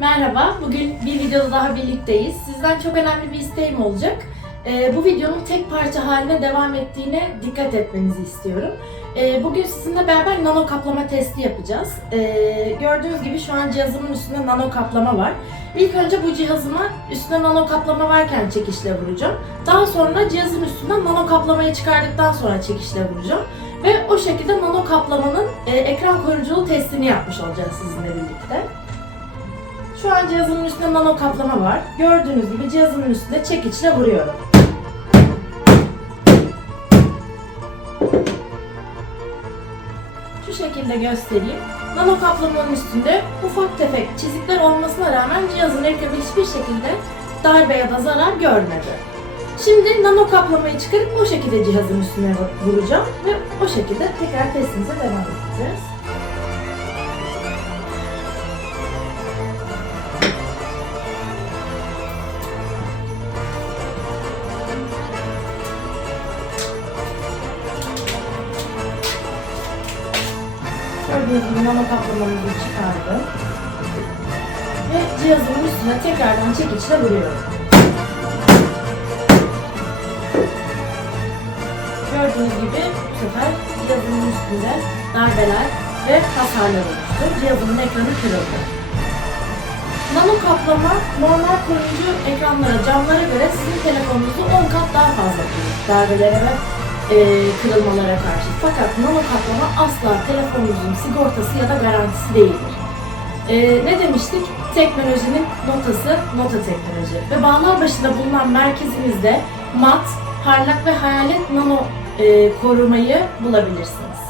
Merhaba, bugün bir videoda daha birlikteyiz. Sizden çok önemli bir isteğim olacak. Ee, bu videonun tek parça haline devam ettiğine dikkat etmenizi istiyorum. Ee, bugün sizinle beraber nano kaplama testi yapacağız. Ee, gördüğünüz gibi şu an cihazımın üstünde nano kaplama var. İlk önce bu cihazıma üstüne nano kaplama varken çekişle vuracağım. Daha sonra cihazın üstünden nano kaplamayı çıkardıktan sonra çekişle vuracağım. Ve o şekilde nano kaplamanın e, ekran koruyuculuğu testini yapmış olacağız sizinle birlikte. Şu an cihazımın üstünde nano kaplama var. Gördüğünüz gibi cihazımın üstünde çekiçle vuruyorum. Şu şekilde göstereyim. Nano kaplamanın üstünde ufak tefek çizikler olmasına rağmen cihazın ekranı hiçbir şekilde darbe ya da zarar görmedi. Şimdi nano kaplamayı çıkarıp o şekilde cihazın üstüne vuracağım ve o şekilde tekrar testimize devam edeceğiz. Gördüğünüz gibi nano kaplamamızı. Ve cihazımın üstüne tekrardan çekiçle vuruyorum. Gördüğünüz gibi bu sefer cihazımın üstünde darbeler ve hasarlar oluştu. Cihazımın ekranı kırıldı. Nano kaplama normal koruyucu ekranlara, camlara göre sizin telefonunuzu 10 kat daha fazla korur. Darbelere ve e, kırılmalara karşı. Fakat nano kaplama asla telefonunuzun sigortası ya da garantisi değildir. E, ne demiştik? Teknolojinin notası nota teknoloji. Ve bağlar başında bulunan merkezimizde mat, parlak ve hayalet nano e, korumayı bulabilirsiniz.